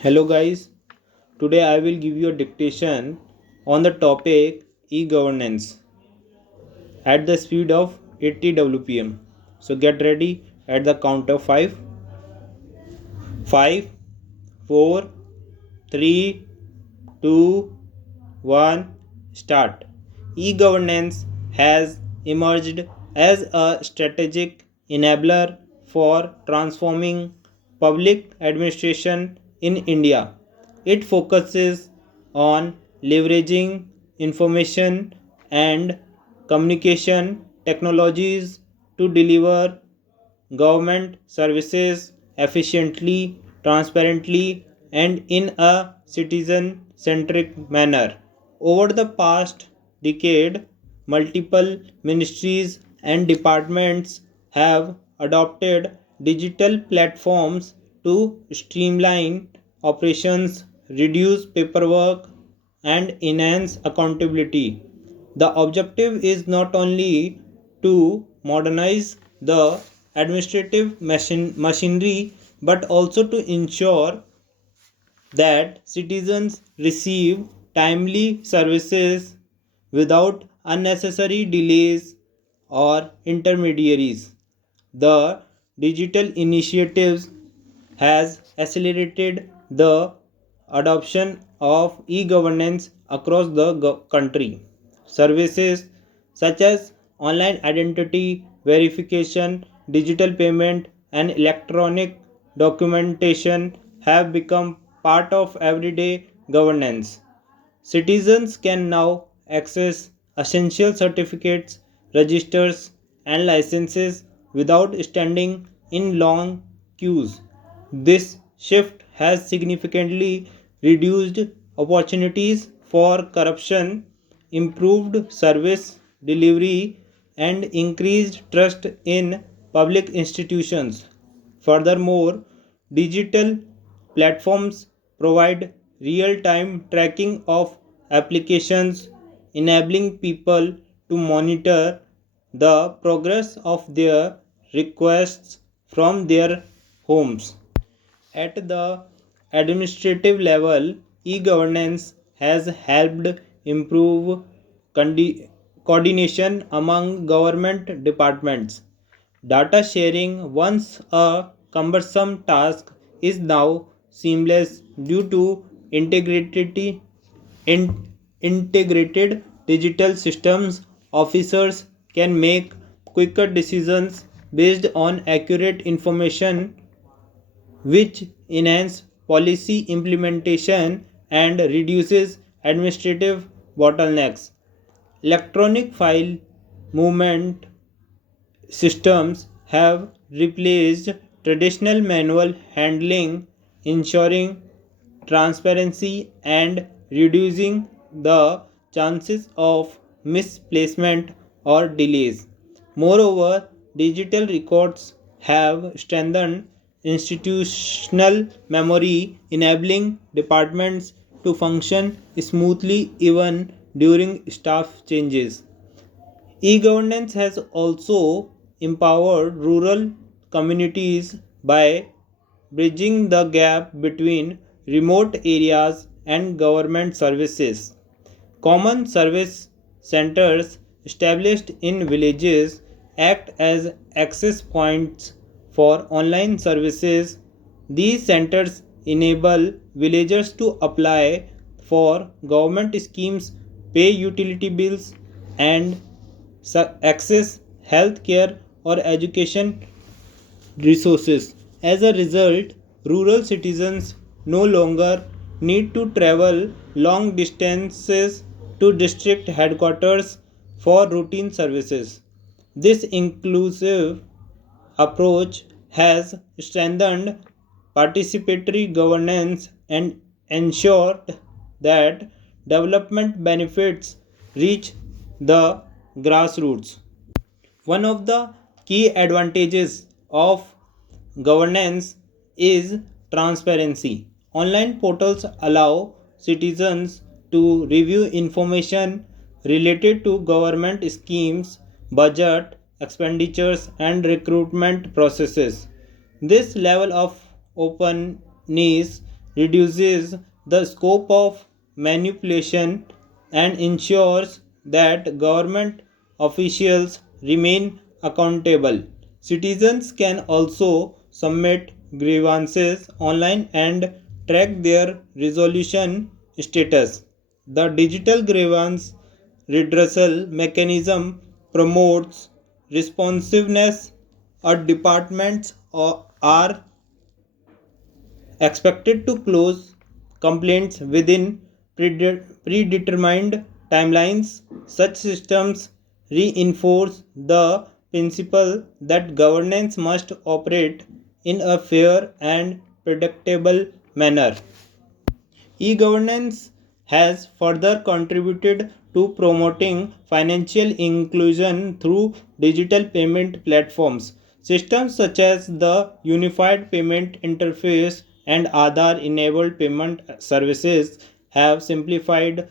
Hello guys, today I will give you a dictation on the topic e-governance at the speed of 80 WPM. So get ready at the count of 5, 5, 4, 3, 2, 1, start. E-governance has emerged as a strategic enabler for transforming public administration in India. It focuses on leveraging information and communication technologies to deliver government services efficiently, transparently, and in a citizen centric manner. Over the past decade, multiple ministries and departments have adopted digital platforms to streamline operations, reduce paperwork, and enhance accountability. The objective is not only to modernize the administrative machinery but also to ensure that citizens receive timely services without unnecessary delays or intermediaries. The digital initiatives has accelerated the adoption of e-governance across the country. Services such as online identity verification, digital payment, and electronic documentation have become part of everyday governance. Citizens can now access essential certificates, registers, and licenses without standing in long queues. This shift has significantly reduced opportunities for corruption, improved service delivery, and increased trust in public institutions. Furthermore, digital platforms provide real time tracking of applications, enabling people to monitor the progress of their requests from their homes. At the administrative level, e governance has helped improve coordination among government departments. Data sharing, once a cumbersome task, is now seamless due to integrated digital systems. Officers can make quicker decisions based on accurate information, which enhance policy implementation and reduces administrative bottlenecks. Electronic file movement systems have replaced traditional manual handling, ensuring transparency and reducing the chances of misplacement or delays. Moreover, digital records have strengthened institutional memory, enabling departments to function smoothly even during staff changes. E-governance has also empowered rural communities by bridging the gap between remote areas and government services. Common service centers established in villages act as access points for online services. These centers enable villagers to apply for government schemes, pay utility bills, and access healthcare or education resources. As a result, rural citizens no longer need to travel long distances to district headquarters for routine services. This inclusive approach has strengthened participatory governance and ensured that development benefits reach the grassroots. One of the key advantages of governance is transparency. Online portals allow citizens to review information related to government schemes, budget, expenditures, and recruitment processes. This level of openness reduces the scope of manipulation and ensures that government officials remain accountable. Citizens can also submit grievances online and track their resolution status. The digital grievance redressal mechanism promotes responsiveness. Departments are expected to close complaints within predetermined timelines. Such systems reinforce the principle that governance must operate in a fair and predictable manner. E governance has further contributed to promoting financial inclusion through digital payment platforms. Systems such as the Unified Payment Interface and Aadhaar enabled payment services have simplified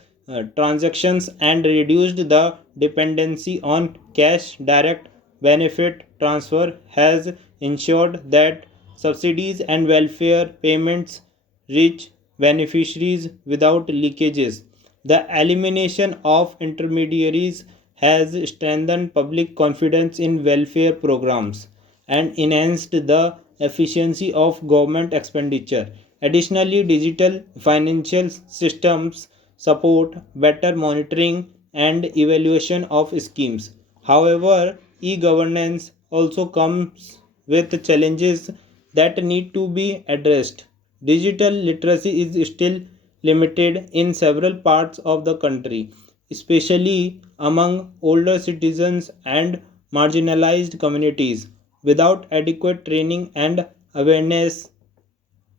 transactions and reduced the dependency on cash. Direct benefit transfer has ensured that subsidies and welfare payments reach beneficiaries without leakages. The elimination of intermediaries has strengthened public confidence in welfare programs and enhanced the efficiency of government expenditure. Additionally, digital financial systems support better monitoring and evaluation of schemes. However, e governance also comes with challenges that need to be addressed. Digital literacy is still limited in several parts of the country, especially among older citizens and marginalized communities. Without adequate training and awareness,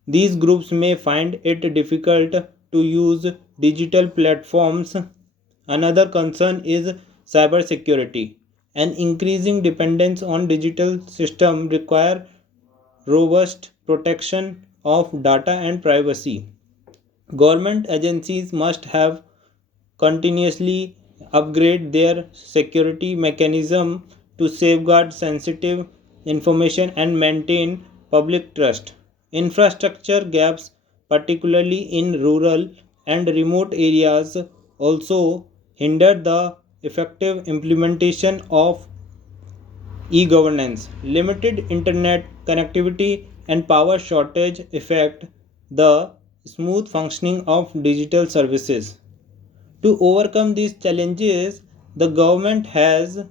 these groups may find it difficult to use digital platforms. Another concern is cybersecurity. An increasing dependence on digital systems require robust protection of data and privacy. Government agencies must have continuously upgrade their security mechanism to safeguard sensitive information and maintain public trust. Infrastructure gaps, particularly in rural and remote areas, also hinder the effective implementation of e governance. Limited internet connectivity and power shortage affect the smooth functioning of digital services. To overcome these challenges, the government has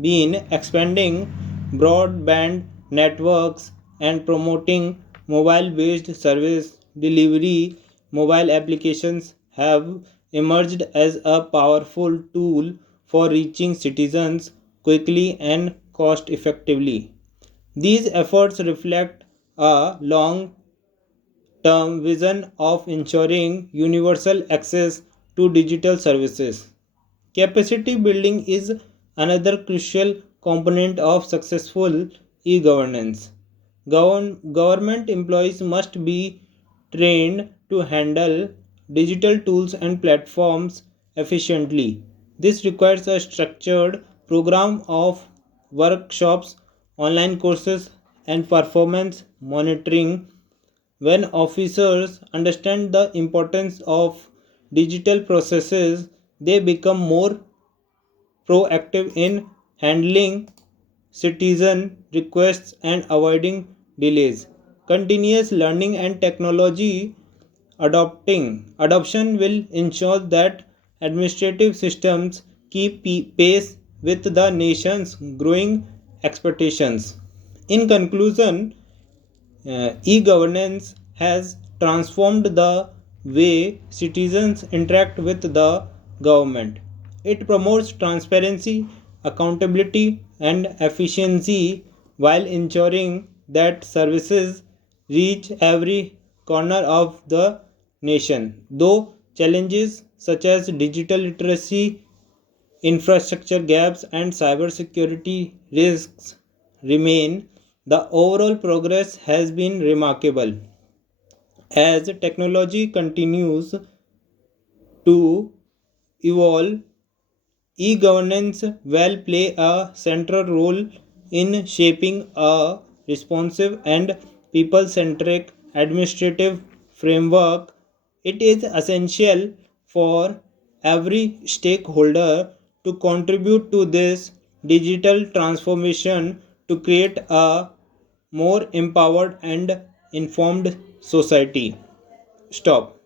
been expanding broadband networks and promoting mobile based service delivery. Mobile applications have emerged as a powerful tool for reaching citizens quickly and cost effectively. These efforts reflect a long term vision of ensuring universal access to digital services. Capacity building is another crucial component of successful e governance. Government employees must be trained to handle digital tools and platforms efficiently. This requires a structured program of workshops, online courses, and performance monitoring. When officers understand the importance of digital processes, they become more proactive in handling citizen requests and avoiding delays. Continuous learning and technology adoption will ensure that administrative systems keep pace with the nation's growing expectations. In conclusion, e governance has transformed the way citizens interact with the government. It promotes transparency, accountability, and efficiency while ensuring that services reach every corner of the nation. Though challenges such as digital literacy, infrastructure gaps, and cybersecurity risks remain, the overall progress has been remarkable. As technology continues to evolve, e governance will play a central role in shaping a responsive and people centric administrative framework, it is essential for every stakeholder to contribute to this digital transformation to create a more empowered and informed society. Stop.